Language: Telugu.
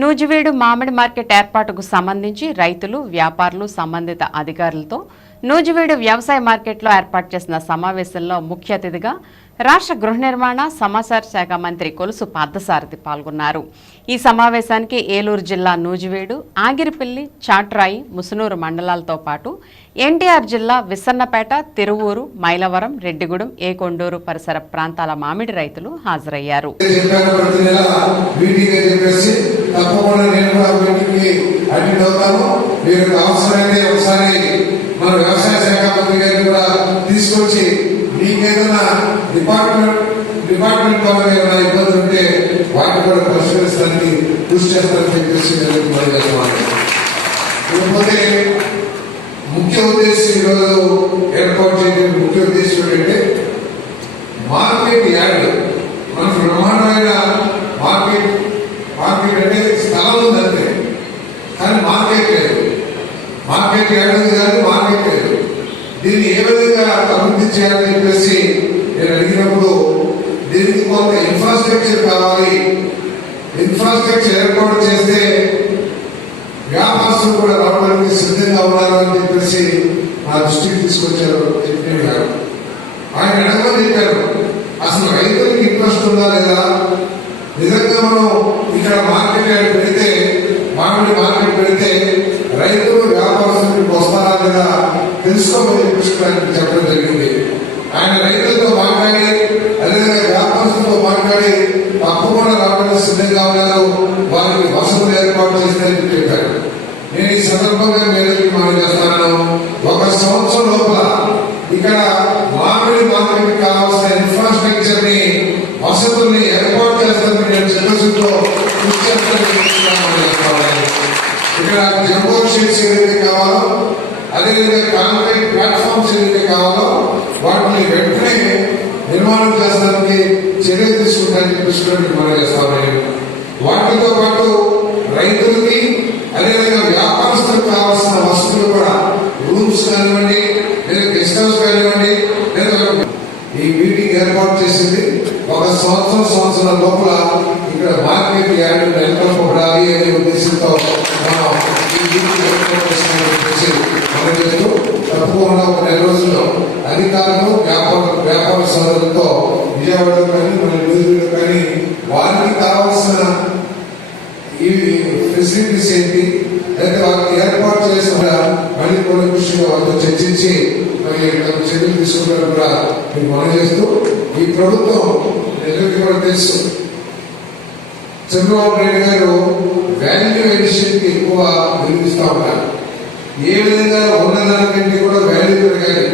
నూజివీడు మామిడి మార్కెట్ ఏర్పాటుకు సంబంధించి రైతులు వ్యాపారులు సంబంధిత అధికారులతో నూజివీడు వ్యవసాయ మార్కెట్లో ఏర్పాటు చేసిన సమావేశంలో ముఖ్య అతిథిగా రాష్ట్ర గృహ నిర్మాణ సమాచార శాఖ మంత్రి కొలుసు పార్థసారథి పాల్గొన్నారు. ఈ సమావేశానికి ఏలూరు జిల్లా నూజివీడు ఆగిరిపల్లి చాట్రాయి ముసునూరు మండలాలతో పాటు ఎన్టీఆర్ జిల్లా విసన్నపేట తిరువూరు మైలవరం రెడ్డిగూడెం ఏకొండూరు పరిసర ప్రాంతాల మామిడి రైతులు హాజరయ్యారు. తప్పకుండా నేను కూడా వీటికి అటెండ్ అవుతాను. మీరు అవసరమైతే ఒకసారి మన వ్యవసాయ శాఖ మంత్రి గారిని కూడా తీసుకొచ్చి మీకేదైనా డిపార్ట్మెంట్ డిపార్ట్మెంట్ ద్వారా ఏమైనా ఇబ్బంది ఉంటే వాటిని కూడా పరిష్కరించడానికి కృషి చేస్తానని చెప్పేసి లేకపోతే ముఖ్య ఉద్దేశం ఈరోజు ఏర్పాటు చేయడం ముఖ్య ఉద్దేశం ఏంటంటే మార్కెట్ యార్డ్ మనకు బ్రహ్మాండమైన మార్కెట్ మార్కెట్ అంటే స్థలం ఉందంటే కానీ మార్కెట్ లేదు మార్కెట్ కానీ మార్కెట్ దీన్ని ఏ విధంగా అభివృద్ధి చేయాలని చెప్పేసి నేను అడిగినప్పుడు దీనికి కొంత ఇన్ఫ్రాస్ట్రక్చర్ కావాలి. ఇన్ఫ్రాస్ట్రక్చర్ ఏర్పాటు చేస్తే వ్యాపారస్తులు కూడా రావడానికి సిద్ధంగా ఉన్నారు అని చెప్పేసి నా దృష్టికి తీసుకొచ్చారు చెప్పిన గారు ఆయన అడగమని చెప్పారు అసలు రైతులకు ఇంట్రెస్ట్ ఉందా లేదా? నిజంగా మనం ఇక్కడ మార్కెట్ పెడితే మామిడి మార్కెట్ తెలుసుకోమని చెప్పేసి చెప్పడం జరిగింది. ఆయన రైతులతో మాట్లాడి అదేవిధంగా వ్యాపారస్తులతో మాట్లాడి తప్పకుండా రావడానికి సిద్ధంగా ఉన్నారు. వారికి వసతులు ఏర్పాటు చేసినట్టు చెప్పారు. నేను ఈ సందర్భంగా మేరకు మనం చేస్తాను ఒక సంవత్సరం లోపల ఇక్కడ మామిడి మార్కెట్ కావాల్సిన ఇన్ఫ్రాస్ట్రక్చర్ని వసతుల్ని ఏర్పాటు చేస్తామని నేను చిన్నసుతో కృషి చేస్తానని ఇక్కడ జంబో షీట్స్ ఏదైతే కావాలో అదేవిధంగా కాంక్రీట్ ప్లాట్ఫామ్స్ ఏవైతే కావాలో వాటిని వెంటనే నిర్మాణం చేస్తానికి చర్యలు తీసుకుంటానని చెప్పి కూడా మనం వాటితో పాటు రైతులకి అదేవిధంగా వ్యాపారస్తులకు కావాల్సిన వసతులు కూడా రూమ్స్ కానివ్వండి లేదా గెస్ట్ హౌస్ కానివ్వండి లేదా ఈ మీటింగ్ ఏర్పాటు చేసింది. ఒక సంవత్సరం సంవత్సరం లోపల ఇక్కడ మార్కెట్ యార్డ్ నెలకొల్పబడాలి అనే ఉద్దేశంతో మనం ఈ మీటింగ్ ఏర్పాటు చేసిన చెప్పేసి మనం చేస్తూ తప్పకుండా ఒక నెల రోజుల్లో అధికారులు వ్యాపార వ్యాపార సోదరులతో విజయవాడలో కానీ మన న్యూజిలో కానీ వారికి కావాల్సిన ఈ ఫెసిలిటీస్ ఏంటి? లేదా వారికి ఏర్పాటు చేసిన మళ్ళీ కూడా విషయంలో వారితో చర్చించి మరి తమ చర్యలు తీసుకుంటారు కూడా మేము మనం చేస్తూ ఈ ప్రభుత్వం అందరికీ కూడా తెలుసు. చంద్రబాబు నాయుడు గారు వాల్యూ ఎడిషన్కి ఎక్కువ వినిపిస్తూ ఉంటారు ஏழுங்கிற ஒன்றுதான் கண்டி கூட வேலைக்கு இருக்காரு